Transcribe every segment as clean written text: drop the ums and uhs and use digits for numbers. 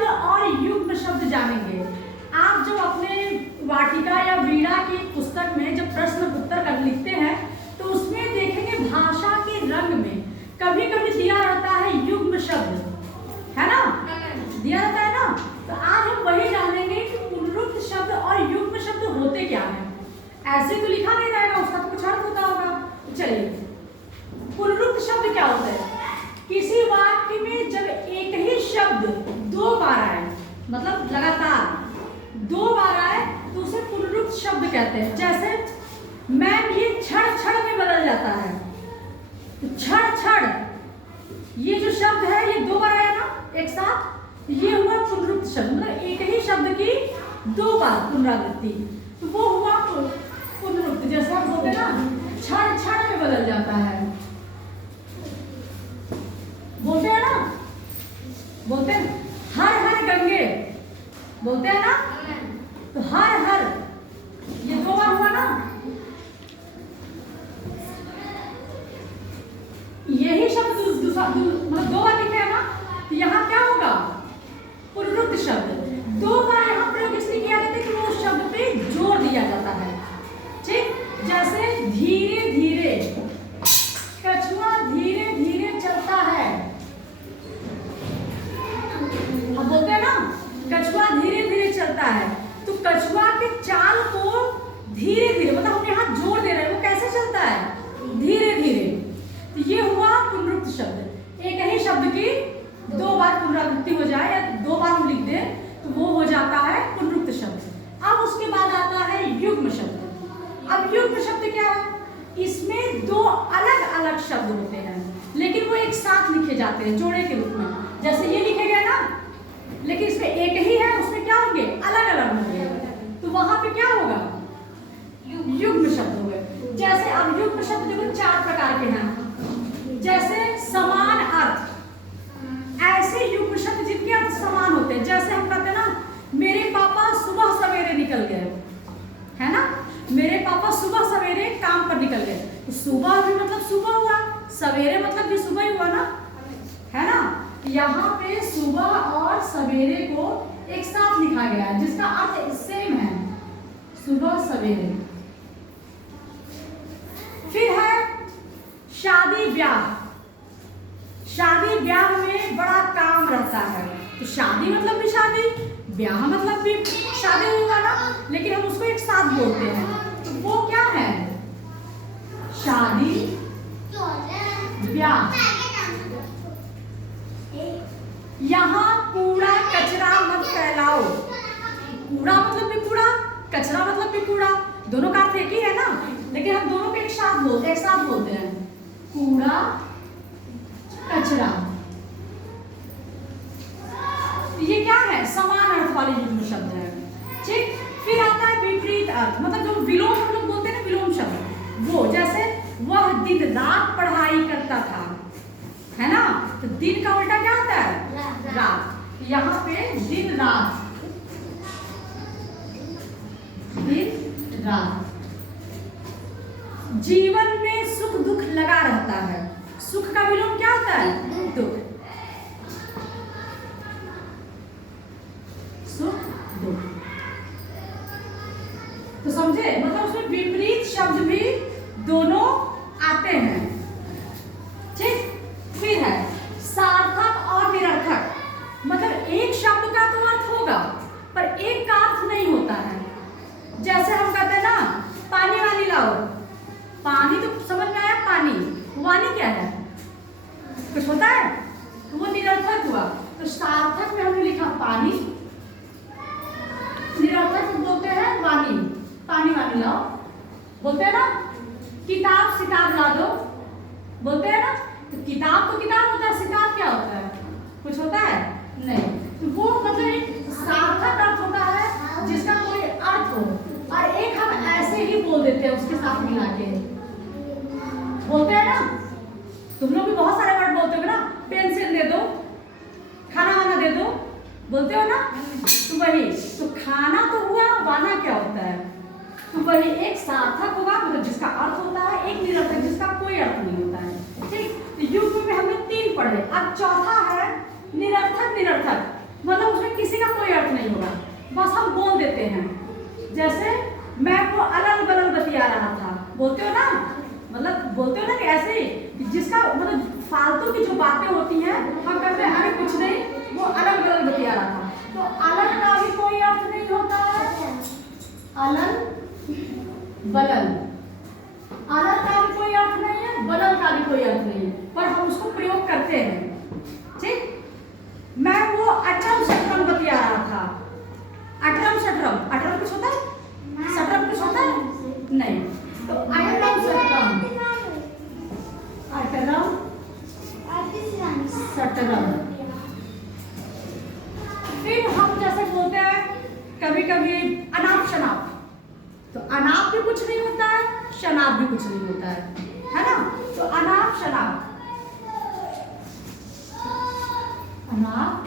शब्द और युग्म शब्द जानेंगे। आप जब अपने वाटिका या वीणा की पुस्तक में जब प्रश्न उत्तर कर लिखते हैं तो उसमें देखेंगे भाषा के रंग में कभी कभी दिया रहता है युग्म शब्द, है ना, दिया रहता है ना। तो आज हम वही जानेंगे कि पुनरुक्त शब्द और युग्म शब्द होते क्या हैं। ऐसे तो लिखा नहीं रहेगा, उसका तो कुछ अर्थ होता होगा। चलिए, पुनरुक्त शब्द क्या होता है? किसी वाक्य में जब एक ही शब्द दो बार आए, मतलब लगातार दो बार आए तो उसे पुनरुक्त शब्द कहते हैं। जैसे मैम ये क्षण क्षण में बदल जाता है, तो क्षण क्षण ये जो शब्द है ये दो बार आया ना एक साथ, ये हुआ पुनरुक्त शब्द। मतलब एक ही शब्द की दो बार पुनरावृत्ति, तो वो हुआ पुनरुक्त। जैसे हम बोलते हैं ना क्षण क्षण में बदल जाता है, बोलते हैं ना, बोलते हैं हर हर गंगे, बोलते हैं ना, तो हर हर ये दो बार हुआ ना। यही शब्द मतलब दो बार लिखे है ना, तो यहाँ क्या होगा? पुनरुक्त शब्द। दो बार यहाँ प्रयोग इसलिए किया जाता है कि वो उस शब्द पे जोर दिया जाता है। ठीक, जैसे धीरे धीरे, कछुआ धीरे धीरे चलता है। अब बोलते हैं ना कछुआ धीरे धीरे चलता है, तो कछुआ के चाल को धीरे धीरे, मतलब हम यहाँ जोर दे रहे हैं, वो कैसे चलता है? धीरे धीरे। तो ये हुआ पुनरुक्त शब्द। एक ही शब्द की दो बार पुनरावृत्ति हो जाए या दो बार हम लिख दें तो वो हो जाता है पुनरुक्त शब्द। अब उसके बाद आता है युग्म शब्द। अब युग्म शब्द क्या है? इसमें दो अलग अलग शब्द होते हैं लेकिन वो एक साथ लिखे जाते हैं जोड़े के रूप में। जैसे ये लिखे गए ना, लेकिन इसमें एक ही है, उसमें क्या होंगे? अलग अलग होंगे, तो वहां पे क्या होगा? युग्म शब्द हो गए। जैसे अब युग्म शब्द देखो चार प्रकार के हैं। जैसे समान अर्थ, ऐसे युग्म शब्द जिनके अर्थ समान होते हैं। जैसे हम कहते हैं ना मेरे पापा सुबह सवेरे निकल गए, है ना, मेरे पापा सुबह सवेरे काम पर निकल गए, तो सुबह भी मतलब सुबह हुआ, सवेरे मतलब भी सुबह ही हुआ ना, है ना। यहाँ पे सुबह और सवेरे को एक साथ लिखा गया है जिसका अर्थ सेम है, सुबह सवेरे। फिर है शादी ब्याह। शादी ब्याह में बड़ा काम रहता है, तो शादी मतलब भी शादी, ब्याह मतलब भी शादी होगा ना, लेकिन हम उसको एक साथ बोलते हैं, तो वो क्या है? शादी ब्याह। यहाँ कूड़ा कचरा मत फैलाओ। कूड़ा मतलब भी कूड़ा, कचरा मतलब भी कूड़ा, दोनों का अर्थ एक ही है ना, लेकिन हम दोनों को एक साथ बोलते हैं, कूड़ा कचरा। ये क्या है? समान अर्थ वाले युग्म शब्द है। ठीक, फिर आता है विपरीत अर्थ, मतलब जो विलोम हम लोग बोलते हैं ना, विलोम शब्द, वो जैसे वह दिन रात पढ़ाई करता था, है ना, तो दिन का उल्टा क्या होता है? रात। यहाँ पे दिन रात, दिन रात। जीवन में सुख दुख लगा रहता है, सुख का विलोम क्या होता है? दुख। सुख दुख, तो समझे, मतलब उसमें विपरीत शब्द भी दोनों आते हैं। ठीक, फिर है सार्थक और निरर्थक। मतलब एक शब्द का तो अर्थ होगा पर एक का अर्थ नहीं होता है। जैसे हम कहते हैं ना पानी वानी लाओ, पानी तो समझ में आया, पानी, वानी क्या है? कुछ होता है, वो निरर्थक हुआ। तो सार्थक में हमने लिखा पानी, निरर्थक बोलते हैं वानी, पानी वानी लाओ, बोलते हैं ना। किताब सिताब ला दो, बोलते हैं ना, तो किताब तो किताब होता है, सिताब क्या होता है? कुछ होता है? नहीं। तो वो मतलब एक सार्थक अर्थ होता है जिसका कोई अर्थ हो, और एक हम ऐसे ही बोल देते हैं उसके साथ मिला के, बोलते हैं ना। तुम लोग भी बहुत सारे वर्ड बोलते हो ना, पेंसिल दे दो, खाना वाना दे दो, बोलते हो ना, तो वही, तो खाना तो हुआ, वाना क्या होता है? तो वही एक सार्थक होगा मतलब जिसका अर्थ होता है, एक निरर्थक जिसका कोई अर्थ नहीं होता है। ठीक, युग्म में हमने तीन पढ़े, अब चौथा है निरर्थक। निरर्थक मतलब उसमें किसी का कोई अर्थ नहीं होगा, बस हम बोल देते हैं। जैसे मैं वो अलग बलग बतिया रहा था, बोलते हो ना, मतलब बोलते हो ना कि ऐसे ही जिसका मतलब फालतू की जो बातें होती हैं हम कहते हैं अरे कुछ नहीं, वो अलग बलग बतिया रहा था। तो अलग का भी कोई अर्थ नहीं होता है, अलग बलग, अलग का भी कोई अर्थ नहीं है, बलग का भी कोई अर्थ नहीं है, पर हम उसको प्रयोग करते हैं। ठीक, मैं वो अटरम शटरम बतिया रहा था। अटरम शटरम, अटरम कुछ होता है, शटरम कुछ होता है नहीं, तो अटरम शटरम, अटरम शटरम। फिर हम जैसे बोलते हैं कभी कभी अनाप शनाप, तो अनाप भी कुछ नहीं होता है, शनाप भी कुछ नहीं होता है ना। तो अनाप शनाप, अनाप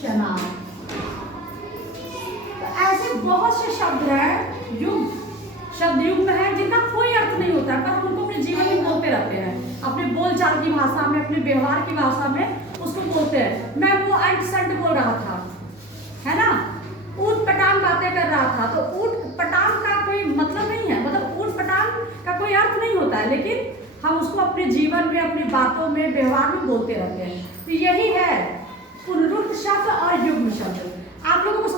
शनाप, तो ऐसे बहुत से शब्द हैं, युग शब्द युग में है जिनका कोई अर्थ नहीं होता है, पर हम उनको अपने जीवन में बोलते रहते हैं, अपने बोलचाल की भाषा में, अपने व्यवहार की भाषा में उसको बोलते हैं। मैं वो अंट संट बोल रहा था, है ना, ऊट पटांग बातें कर रहा था, तो ऊट पटांग का कोई मतलब नहीं है, मतलब ऊट पटांग का कोई अर्थ नहीं होता है, लेकिन हम उसको अपने जीवन में, अपनी बातों में, व्यवहार में बोलते रहते हैं। तो यही है पुनरुक्त शब्द और युग्म शब्द। आप लोगों को